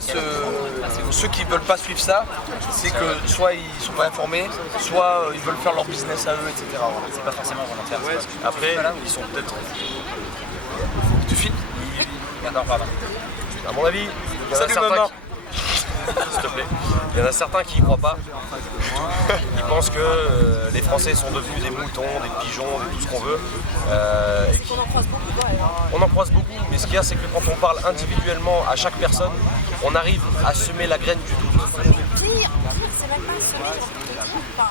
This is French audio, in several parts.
ceux qui veulent pas suivre ça, c'est que soit ils sont pas informés, soit ils veulent faire leur business à eux, etc. C'est pas forcément volontaire. Après, ils sont peut-être... Tu filmes? D'accord, pardon. À mon avis, salut maman. S'il te plaît. Il y en a certains qui y croient pas. Ils pensent que les Français sont devenus des moutons, des pigeons, tout ce qu'on veut. On en croise beaucoup, ouais. On en croise beaucoup, mais ce qu'il y a, c'est que quand on parle individuellement à chaque personne, on arrive à semer la graine du doute. Pire, c'est même pas semer dans le doute. Enfin,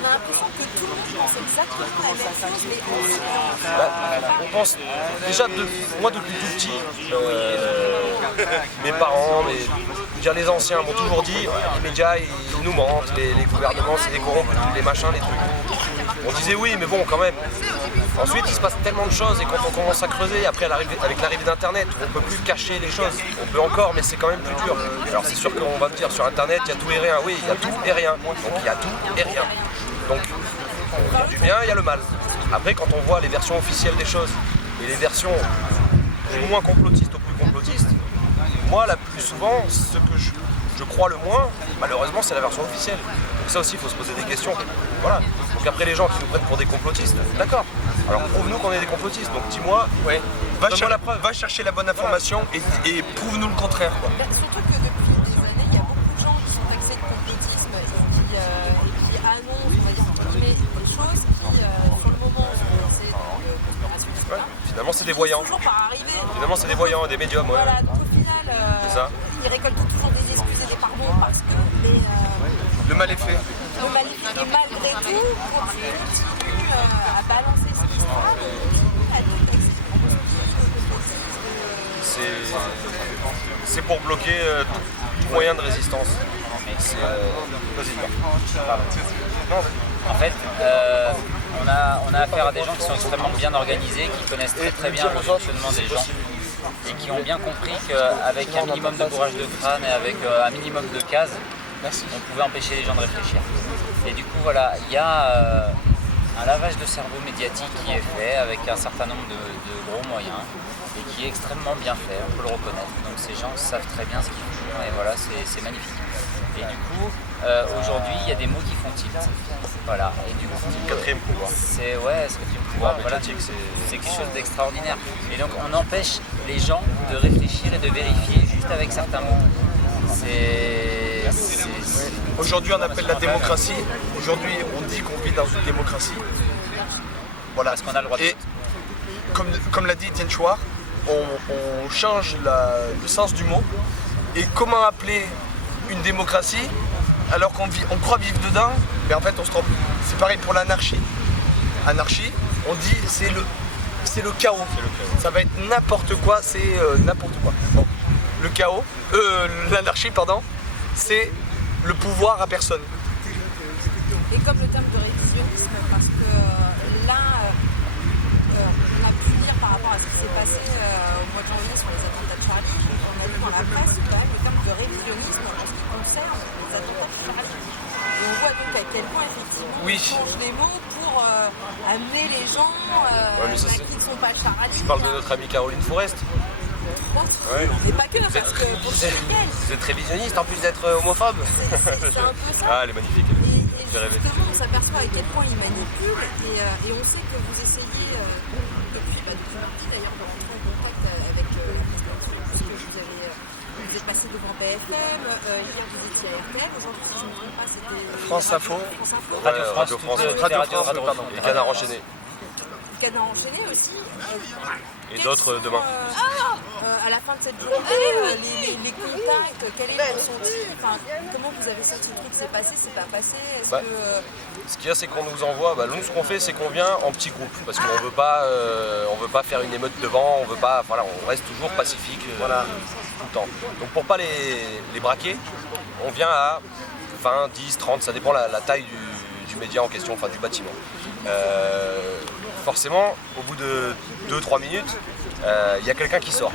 on a l'impression que tout le monde pense exactement la même chose, mais On pense déjà, moi depuis tout petit, mes parents, les anciens m'ont toujours dit les médias ils nous mentent, les gouvernements c'est des corrompus, les machins, les trucs. On disait oui mais bon quand même. Ensuite il se passe tellement de choses et quand on commence à creuser, après avec l'arrivée d'internet, on peut plus cacher les choses. On peut encore mais c'est quand même plus dur. Alors c'est sûr qu'on va me dire sur internet il y a tout et rien, oui il y a tout et rien. Donc il y a tout et rien. Donc il y a du bien, il y a le mal. Après quand on voit les versions officielles des choses et les versions du moins complotistes au plus complotistes, moi, la plus souvent, ce que je crois le moins, malheureusement, c'est la version officielle. Donc ça aussi, il faut se poser des questions. Voilà. Donc après, les gens qui nous prennent pour des complotistes, d'accord. Alors prouve-nous qu'on est des complotistes. Donc dis-moi, donne-moi la preuve. Va chercher la bonne information et prouve-nous le contraire. Quoi. Surtout que depuis des années, il y a beaucoup de gens qui sont taxés de complotisme et qui annoncent, on va dire, entre guillemets, des choses qui, sur le moment, c'est une conspiration. Ouais. Finalement, c'est des voyants. Toujours par arriver. Finalement, c'est des voyants, des médiums. Ouais. Voilà, donc au final, ça. ils récoltent toujours des excuses et des pardons parce que le mal est fait. Le mal est fait. Et malgré tout, on continue à balancer ce qui se passe, on continue à dire c'est pour bloquer tout moyen de résistance. Vas-y, En fait, on a affaire à des gens qui sont extrêmement bien organisés, qui connaissent très bien le fonctionnement des gens et qui ont bien compris qu'avec un minimum de courage de crâne et avec un minimum de cases, on pouvait empêcher les gens de réfléchir. Et du coup, voilà, il y a un lavage de cerveau médiatique qui est fait avec un certain nombre de gros moyens et qui est extrêmement bien fait, on peut le reconnaître. Donc ces gens savent très bien ce qu'ils font et voilà, c'est magnifique. Et du coup, aujourd'hui, il y a des mots qui font tilt. Voilà. Et du coup, quatrième pouvoir. C'est quatrième pouvoir. Voilà, c'est quelque chose d'extraordinaire. Et donc, on empêche les gens de réfléchir et de vérifier juste avec certains mots. Aujourd'hui, on appelle la démocratie. Aujourd'hui, on dit qu'on vit dans une démocratie. Voilà. Parce qu'on a le droit de vote. Comme l'a dit Étienne Chouard, on change le sens du mot. Et comment appeler une démocratie alors on croit vivre dedans, mais en fait on se trompe. C'est pareil pour l'anarchie. Anarchie, on dit c'est le chaos. Ça va être n'importe quoi, c'est n'importe quoi. Bon. Le chaos, l'anarchie pardon, c'est le pouvoir à personne. Et comme le terme de révisionnisme, parce que là, on a pu lire par rapport à ce qui s'est passé au mois de janvier sur les attentats de Charlie, on a lu dans la presse quand même le terme de révisionnisme en ce qui concerne les attentats de Charlie. Et on voit donc à quel point effectivement on change les mots pour amener les gens qui ne sont pas Charlie. Tu parles de notre amie Caroline Forest. Et pas que, parce que pour vous êtes révisionniste en plus d'être homophobe. C'est un peu ça. Ah, elle est magnifique. Et justement, on s'aperçoit à quel point ils manipulent et on sait que vous essayez, depuis mardi d'ailleurs, de rentrer en contact avec puisque vous êtes passé devant BFM, hier vous étiez à RTL, aujourd'hui si je ne me trompe pas c'était France Info, Radio France, pardon, et Canard enchaîné. Canard enchaîné aussi. Et d'autres demain. À la fin de cette journée, les contacts, quel est le ressenti, comment vous avez senti le truc s'est passé, c'est pas passé, Ce qu'il y a, c'est qu'on nous envoie, nous ce qu'on fait, c'est qu'on vient en petits groupes, parce qu'on veut pas faire une émeute devant, on reste toujours pacifique, tout le temps. Donc pour pas les braquer, on vient à 20, 10, 30, ça dépend la taille du média en question, du bâtiment. Forcément, au bout de 2-3 minutes, il y a quelqu'un qui sort,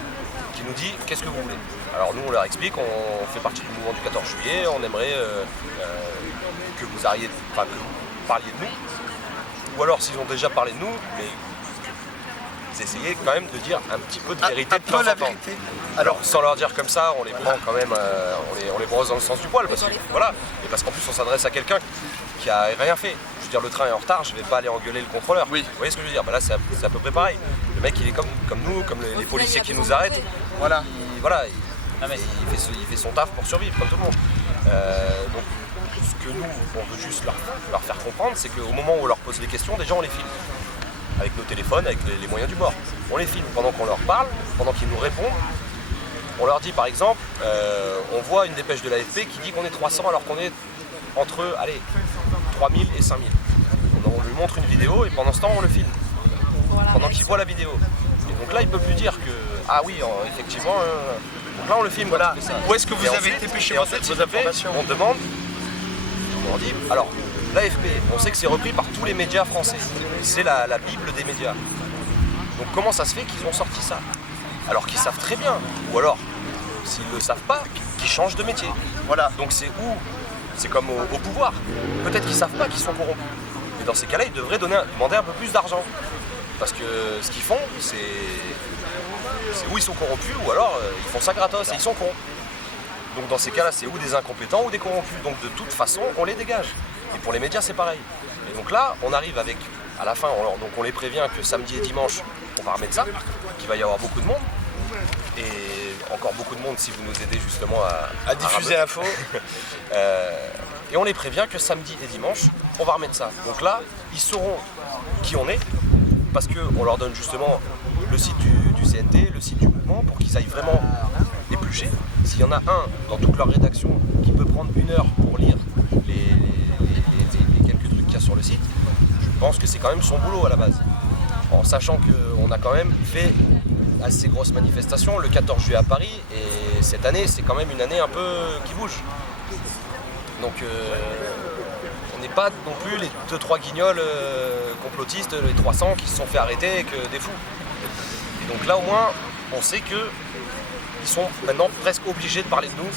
qui nous dit « qu'est-ce que vous voulez ?» Alors nous, on leur explique, on fait partie du mouvement du 14 juillet, on aimerait que vous parliez de nous, ou alors s'ils ont déjà parlé de nous, mais ils essayaient quand même de dire un petit peu de vérité Un de temps peu la en temps. vérité. Alors sans leur dire comme ça, on les prend quand même, on les brosse dans le sens du poil, parce que voilà, et parce qu'en plus on s'adresse à quelqu'un qui a rien fait. Je veux dire, le train est en retard, je vais pas aller engueuler le contrôleur. Oui. Vous voyez ce que je veux dire? Bah là c'est à peu près pareil. Le mec il est comme nous, comme les policiers qui nous arrêtent. Voilà. Voilà, Non, mais il fait son taf pour survivre comme tout le monde. Donc ce que nous on veut juste leur faire comprendre, c'est qu'au moment où on leur pose les questions, déjà on les filme. Avec nos téléphones, avec les moyens du bord. On les filme pendant qu'on leur parle, pendant qu'ils nous répondent. On leur dit par exemple, on voit une dépêche de l'AFP qui dit qu'on est 300 alors qu'on est entre, 3000 et 5000. On lui montre une vidéo et pendant ce temps on le filme. Pendant qu'il voit la vidéo. Et donc là il peut plus dire que, ah oui, effectivement, donc là on le filme. Voilà. Quand il fait ça. Où est-ce que vous Et avez ensuite- été pêcher et ensuite, vos s'il te plaît, informations? on demande, on dit, alors l'AFP, on sait que c'est repris par tous les médias français. C'est la bible des médias. Donc comment ça se fait qu'ils ont sorti ça? Alors qu'ils savent très bien. Ou alors, s'ils ne le savent pas, qu'ils changent de métier. Voilà. Donc c'est comme au pouvoir. Peut-être qu'ils ne savent pas qu'ils sont corrompus. Mais dans ces cas-là, ils devraient demander un peu plus d'argent. Parce que ce qu'ils font, c'est où ils sont corrompus, ou alors ils font ça gratos et ils sont cons. Donc dans ces cas-là, c'est ou des incompétents ou des corrompus. Donc de toute façon, on les dégage. Et pour les médias, c'est pareil. Et donc là, on arrive avec, à la fin, on les prévient que samedi et dimanche, on va remettre ça, qu'il va y avoir beaucoup de monde. Et encore beaucoup de monde si vous nous aidez justement À diffuser l'info. Et on les prévient que samedi et dimanche, on va remettre ça. Donc là, ils sauront qui on est, parce qu'on leur donne justement le site du CNT, le site du mouvement, pour qu'ils aillent vraiment éplucher. S'il y en a un dans toute leur rédaction qui peut prendre 1 heure pour lire les quelques trucs qu'il y a sur le site, je pense que c'est quand même son boulot à la base. En sachant qu'on a quand même fait assez grosse manifestation le 14 juillet à Paris, et cette année c'est quand même une année un peu qui bouge. Donc on n'est pas non plus les 2-3 guignols complotistes, les 300 qui se sont fait arrêter que des fous. Et donc là au moins on sait que ils sont maintenant presque obligés de parler de nous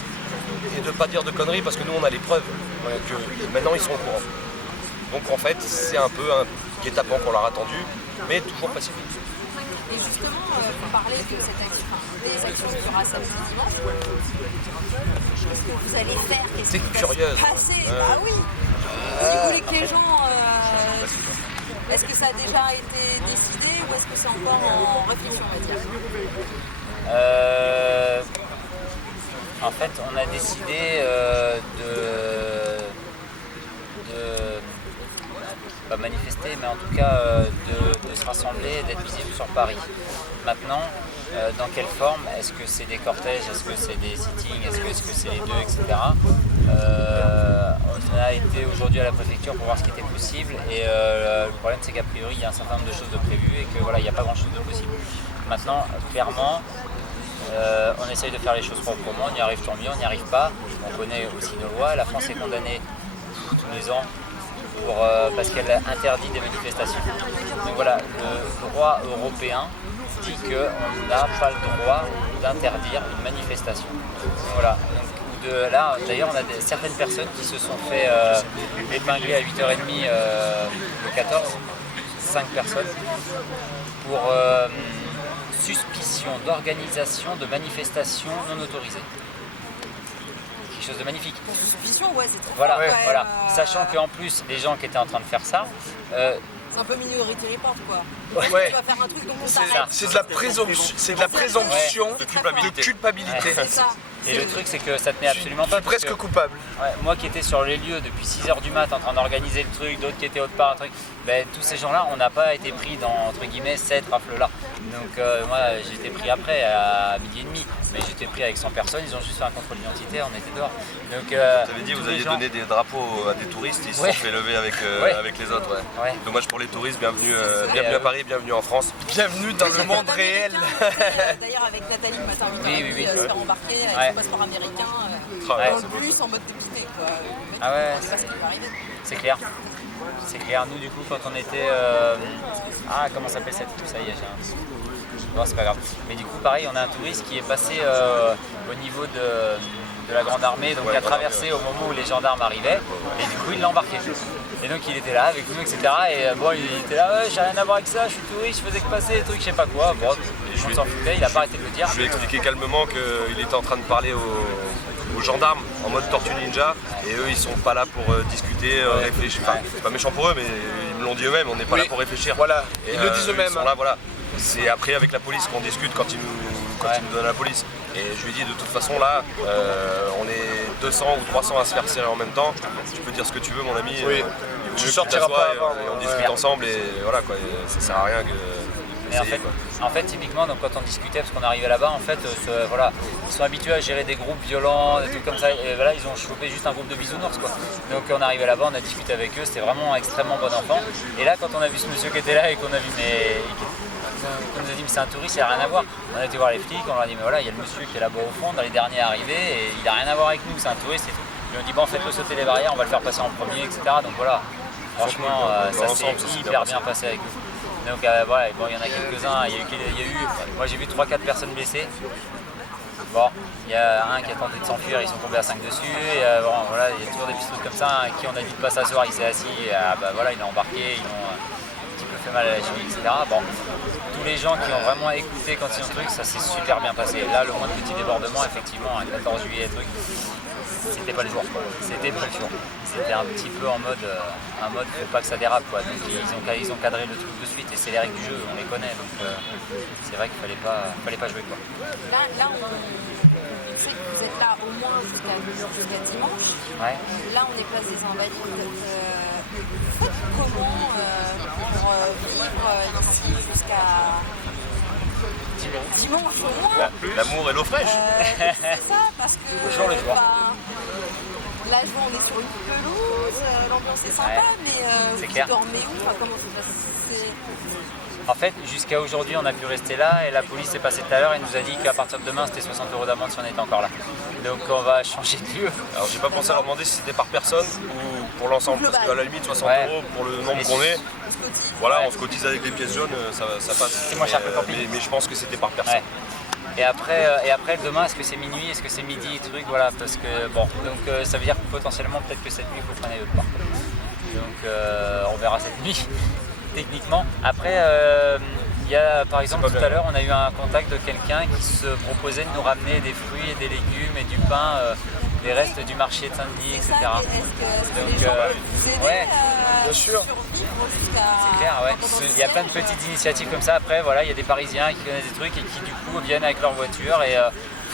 et de ne pas dire de conneries parce que nous on a les preuves. Donc maintenant ils sont au courant. Donc en fait c'est un peu un guet-apens qu'on leur a tendu, mais toujours pacifique. Et justement, vous parlez de cette action, des actions qu'il y aura samedi dimanche. Qu'est-ce que vous allez faire? Qu'est-ce T'es qui va curieuse. se passer? Ah oui. Vous voulez que les gens... est-ce que ça a déjà été décidé ou est-ce que c'est encore en réflexion, on va dire? En fait, on a décidé pas manifester, mais en tout cas de se rassembler et d'être visible sur Paris. Maintenant, dans quelle forme? Est-ce que c'est des cortèges? Est-ce que c'est des sittings? Est-ce que c'est les deux, etc. On a été aujourd'hui à la préfecture pour voir ce qui était possible et le problème c'est qu'a priori il y a un certain nombre de choses de prévues et que voilà, il n'y a pas grand chose de possible. Maintenant, clairement, on essaye de faire les choses proprement, on y arrive tant mieux, on n'y arrive pas. On connaît aussi nos lois, la France est condamnée tous les ans parce qu'elle interdit des manifestations. Donc voilà, le droit européen dit qu'on n'a pas le droit d'interdire une manifestation. Donc voilà. Donc, là, d'ailleurs, on a certaines personnes qui se sont fait épingler à 8h30 le 14, 5 personnes, pour suspicion d'organisation de manifestations non autorisées. Quelque chose de magnifique. Suspicion, ouais, c'est très Voilà, fort, quand voilà. même, Sachant qu'en plus, les gens qui étaient en train de faire ça, c'est un peu Minority Report, quoi. Ouais. Tu vas faire un truc, donc on ça. s'arrête. C'est de la présomption Ouais. de culpabilité. C'est ça. et le truc c'est que ça tenait absolument Je pas. suis parce presque que, coupable. ouais, moi qui étais sur les lieux depuis 6h du mat en train d'organiser le truc, d'autres qui étaient autre part, un truc, ben, tous ces gens-là, on n'a pas été pris dans entre guillemets cette rafle-là. Donc moi j'ai été pris après à 12h30, mais j'étais pris avec 100 personnes, ils ont juste fait un contrôle d'identité, on était dehors. Donc, Vous avez dit, tous vous les aviez gens- donné des drapeaux à des touristes, ils se Ouais. sont fait lever avec, Ouais. avec les autres. Ouais. Ouais. Dommage pour les touristes, bienvenue, C'est bienvenue ça. à Paris, bienvenue en France. Bienvenue dans le monde réel. D'ailleurs, avec Nathalie, le matin, Oui. se faire embarquer avec Ouais. son passeport américain. Ouais. En plus, en mode dépiné, quoi. Le mec, Ah ouais, il sait pas ce qui va arriver. C'est clair. C'est clair. Nous, du coup, quand on était. comment s'appelle cette. Ça y est, j'ai un. Bon, c'est pas grave. Mais du coup, pareil, on a un touriste qui est passé au niveau de la Grande Armée, donc qui a traversé au moment où les gendarmes arrivaient, et du coup, il l'a embarqué. Et donc, il était là avec nous, etc. Et bon, il était là, ouais, j'ai rien à voir avec ça, je suis touriste, je faisais que passer des trucs, je sais pas quoi. Bon, on s'en foutait, il a pas arrêté de le dire. Je lui ai expliqué calmement qu'il était en train de parler aux gendarmes en mode Tortue Ninja et eux ils sont pas là pour discuter, réfléchir. Enfin, c'est pas méchant pour eux, mais ils me l'ont dit eux-mêmes, on n'est pas là pour réfléchir. Voilà, Et, ils le disent eux-mêmes. Ils sont là, voilà. C'est après avec la police qu'on discute quand ils nous donnent la police. Et je lui ai dit de toute façon là, on est 200 ou 300 à se faire serrer en même temps. Tu peux dire ce que tu veux mon ami. Oui. Tu Tu sortiras pas avant. et on discute ensemble et voilà quoi. Et ça sert à rien que. Mais en fait, typiquement, donc, quand on discutait, parce qu'on arrivait là-bas, en fait, voilà, ils sont habitués à gérer des groupes violents, des trucs comme ça, et voilà, ils ont chopé juste un groupe de bisounours, quoi. Donc on arrivait là-bas, on a discuté avec eux, c'était vraiment un extrêmement bon enfant. Et là, quand on a vu ce monsieur qui était là et qu'on a vu, qu'on nous a dit, mais c'est un touriste, il n'a rien à voir. On a été voir les flics, on leur a dit, mais voilà, il y a le monsieur qui est là-bas au fond, dans les derniers arrivés, et il n'a rien à voir avec nous, c'est un touriste et tout. Ils ont dit, bon, faites-le sauter les barrières, on va le faire passer en premier, etc. Donc voilà, franchement, ça s'est hyper bien passé avec eux. Donc voilà, bon, il y en a quelques-uns, il y a eu moi j'ai vu 3-4 personnes blessées. Bon, il y a un qui a tenté de s'enfuir, ils sont tombés à 5 dessus, et bon, voilà, il y a toujours des petits trucs comme ça, qui on a dit de pas s'asseoir, il s'est assis, et bah, voilà, il a embarqué, ils ont un petit peu fait mal à la cheville, etc. Bon, tous les gens qui ont vraiment écouté quand ils ont truc, ça s'est super bien passé. Là, le moins de petits débordements, effectivement, un 14 juillet, truc, c'était pas le jour, c'était pas le jour. C'était un petit peu en mode faut pas que ça dérape, quoi. Donc ils ont cadré le truc de suite et c'est les règles du jeu, on les connaît, donc c'est vrai qu'il fallait pas jouer, quoi. Là, on sait que vous êtes là au moins jusqu'à dimanche. Ouais. Là, on est place des Invalides. Vous faites comment pour vivre ici jusqu'à dimanche au moins? L'amour et l'eau fraîche. C'est ça, parce que Jour le jour. là, on est sur une pelouse, l'ambiance est sympa, mais clair. vous dormez où? Enfin, comment ça se passe? En fait, jusqu'à aujourd'hui, on a pu rester là et la police est passée tout à l'heure et nous a dit qu'à partir de demain, c'était 60 € d'amende si on était encore là. Donc on va changer de lieu. Alors j'ai pas pensé à leur demander si c'était par personne ou pour l'ensemble, parce qu'à la limite 60 Ouais. € pour le nombre Et qu'on est. On se cotise. Voilà, Ouais. on se cotise avec les pièces jaunes, ça passe. C'est moins cher que le camping. mais je pense que c'était par personne. Ouais. Et après demain, est-ce que c'est minuit, est-ce que c'est midi, truc, voilà, parce que bon, donc ça veut dire que potentiellement peut-être que cette nuit il faut freiner autre part. Donc on verra cette nuit, techniquement. Après, il y a par exemple pas tout bien. à l'heure, on a eu un contact de quelqu'un qui se proposait de nous ramener des fruits et des légumes et du pain, des restes du marché de Saint-Denis, etc. Ça, mais est-ce que Donc, les gens peuvent vous aider ouais. à Bien sûr. survivre jusqu'à... C'est clair, ouais. Il y a plein de petites initiatives comme ça. Après, voilà, il y a des Parisiens qui connaissent des trucs et qui du coup viennent avec leur voiture et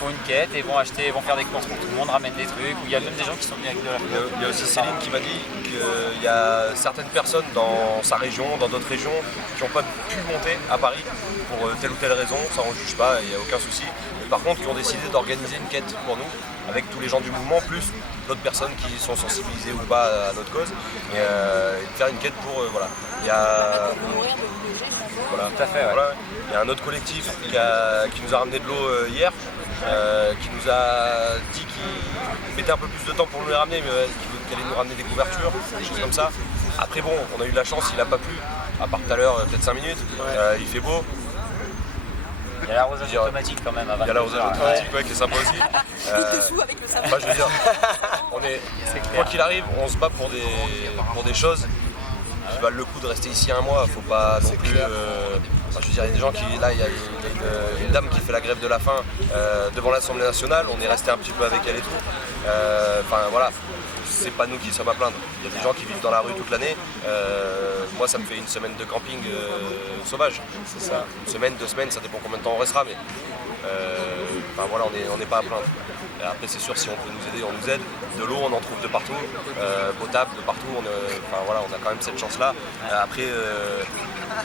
font une quête et vont acheter, vont faire des courses pour tout le monde, ramènent des trucs. Ou il y a même des gens qui sont venus avec de la Il y a aussi Céline qui m'a dit qu'il y a certaines personnes dans sa région, dans d'autres régions, qui n'ont pas pu monter à Paris pour telle ou telle raison, ça on ne juge pas, il n'y a aucun souci. Mais par contre, qui ont décidé d'organiser une quête pour nous, avec tous les gens du mouvement, plus d'autres personnes qui sont sensibilisées ou pas à notre cause, et de faire une quête pour, voilà. Il y a... de vous nourrir, de vous loger, ça. Voilà. Tout à fait, ouais. Voilà. Il y a un autre collectif qui nous a ramené de l'eau hier, qui nous a dit qu'il mettait un peu plus de temps pour nous les ramener, mais qu'il allait nous ramener des couvertures, des choses comme ça. Après bon, on a eu de la chance, il n'a pas plu, à part tout à l'heure, peut-être 5 minutes, il fait beau. Il y a l'arrosage automatique quand même à 22 Il y a l'arrosage automatique qui est sympa aussi. Tout dessous avec le savon. Moi je veux dire, quoi qu'il arrive, on se bat pour des choses qui valent le coup de rester ici un mois. Faut pas non plus. Je veux dire, il y a des gens qui. Là, il y a une dame qui fait la grève de la faim devant l'Assemblée nationale. On est resté un petit peu avec elle et tout. Enfin voilà, c'est pas nous qui sommes à plaindre. Il y a des gens qui vivent dans la rue toute l'année. Moi, ça me fait une semaine de camping sauvage. C'est ça. Une semaine, 2 semaines, ça dépend combien de temps on restera. Mais enfin voilà, on n'est pas à plaindre. Et après, c'est sûr, si on peut nous aider, on nous aide. De l'eau, on en trouve de partout, potable de partout. Enfin voilà, on a quand même cette chance-là. Après,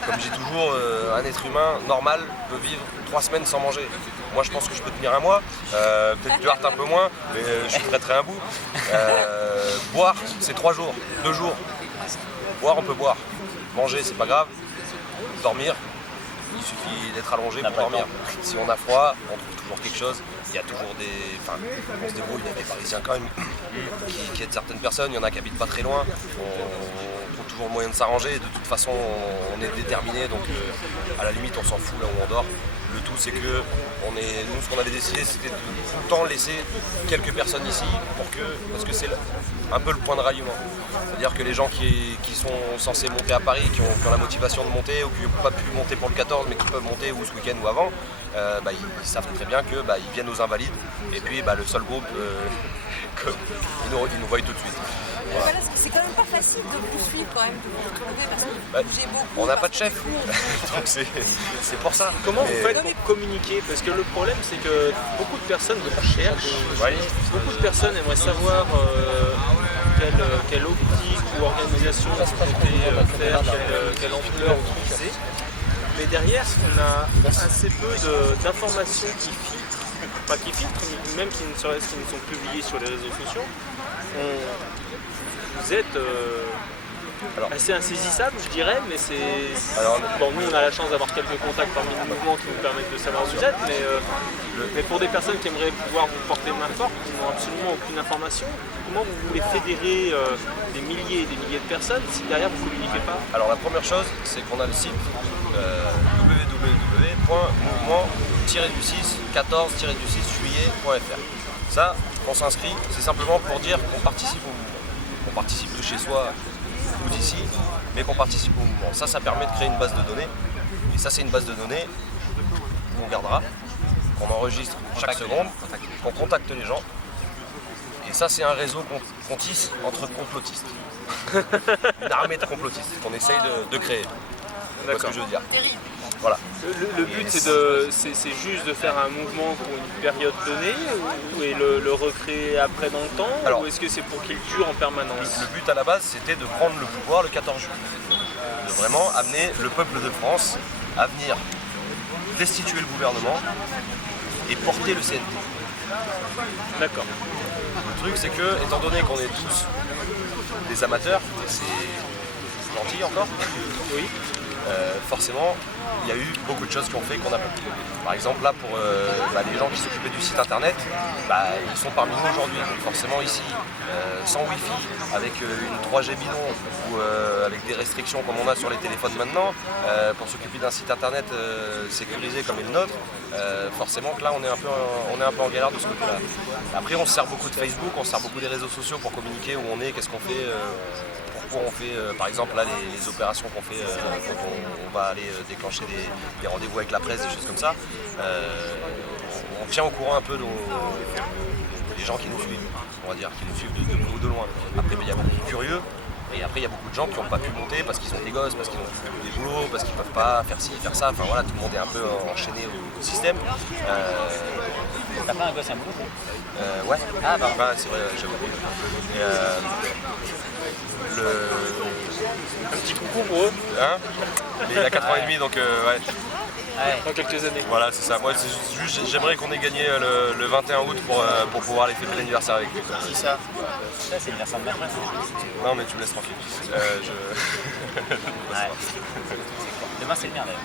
comme je dis toujours, un être humain normal peut vivre 3 semaines sans manger. Moi, je pense que je peux tenir un mois. Peut-être Duarte un peu moins, mais je prêterai un bout. Boire, c'est 3 jours, 2 jours. Boire, on peut boire. Manger, c'est pas grave. Dormir, il suffit d'être allongé pour dormir. Si on a froid, on trouve toujours quelque chose. Il y a toujours des... Enfin, on se débrouille, il y a des Parisiens quand même qui aident certaines personnes. Il y en a qui habitent pas très loin. On trouve toujours moyen de s'arranger. De toute façon, on est déterminé, donc à la limite, on s'en fout là où on dort. Le tout, c'est que nous, ce qu'on avait décidé, c'était de tout le temps laisser quelques personnes ici parce que c'est un peu le point de ralliement. C'est-à-dire que les gens qui sont censés monter à Paris, qui ont la motivation de monter ou qui n'ont pas pu monter pour le 14 mais qui peuvent monter ou ce week-end ou avant, ils savent très bien qu'ils viennent aux Invalides et puis le seul groupe, ils nous voient tout de suite. Mais voilà, c'est quand même pas facile de vous suivre quand même, de vous retrouver parce que vous bougez beaucoup. On n'a pas de chef, donc c'est pour ça. Comment vous faites pour communiquer? Parce que le problème, c'est que beaucoup de personnes vous cherchent, beaucoup de personnes aimeraient savoir quelle optique ou organisation vous comptez faire, quelle ampleur vous visez. Mais derrière, on a assez peu d'informations qui filtrent, pas qui filtrent, mais même qui ne sont publiées sur les réseaux sociaux. Vous êtes assez insaisissable, je dirais, mais bon, nous on a la chance d'avoir quelques contacts parmi le mouvement qui nous permettent de savoir où vous êtes, mais pour des personnes qui aimeraient pouvoir vous porter main forte, qui n'ont absolument aucune information, comment vous voulez fédérer des milliers et des milliers de personnes si derrière vous ne communiquez pas? Alors la première chose, c'est qu'on a le site www.mouvement-14-6juillet.fr. Ça, on s'inscrit, c'est simplement pour dire qu'on participe au mouvement. Qu'on participe de chez soi ou d'ici, mais qu'on participe au mouvement. Ça permet de créer une base de données. Et ça, c'est une base de données qu'on gardera, qu'on enregistre chaque seconde, qu'on contacte les gens. Et ça, c'est un réseau qu'on tisse entre complotistes. Une armée de complotistes qu'on essaye de créer. C'est ce que je veux dire. Voilà. Le but, c'est juste de faire un mouvement pour une période donnée et le recréer après dans le temps? Alors, ou est-ce que c'est pour qu'il dure en permanence? Le but à la base, c'était de prendre le pouvoir le 14 juillet. De vraiment amener le peuple de France à venir destituer le gouvernement et porter le CNT. D'accord. Le truc, c'est que, étant donné qu'on est tous des amateurs, c'est gentil encore, Oui. forcément, il y a eu beaucoup de choses qui ont fait qu'on a pu. Par exemple, là, pour les gens qui s'occupaient du site internet, ils sont parmi nous aujourd'hui. Donc forcément, ici, sans Wi-Fi, avec une 3G bidon ou avec des restrictions comme on a sur les téléphones maintenant, pour s'occuper d'un site internet sécurisé comme est le nôtre, forcément que là, on est un peu en galère de ce côté-là. Après, on se sert beaucoup de Facebook, on se sert beaucoup des réseaux sociaux pour communiquer où on est, qu'est-ce qu'on fait. On fait par exemple là les opérations qu'on fait quand on va aller déclencher des rendez-vous avec la presse, des choses comme ça. On tient au courant un peu les gens qui nous suivent, on va dire, qui nous suivent de près ou de loin. Après il y a beaucoup de curieux et après il y a beaucoup de gens qui n'ont pas pu monter parce qu'ils ont des gosses, parce qu'ils ont des boulots, parce qu'ils ne peuvent pas faire ci, faire ça. Enfin voilà, tout le monde est un peu enchaîné au système. T'as pas un gosse, un boulot? Ouais. Ah pardon. C'est vrai, j'avais oublié. Un petit coucou pour eux, Hein, mais il a 4 ans et demi, donc ouais. Ouais. dans quelques années. Voilà, c'est ça. Moi, c'est juste, j'aimerais qu'on ait gagné le 21 août pour pouvoir aller fêter l'anniversaire avec lui. Qui ça? Ça, c'est l'anniversaire de ma frère. Non, mais tu me laisses tranquille. Ouais. Demain, c'est le mien d'ailleurs.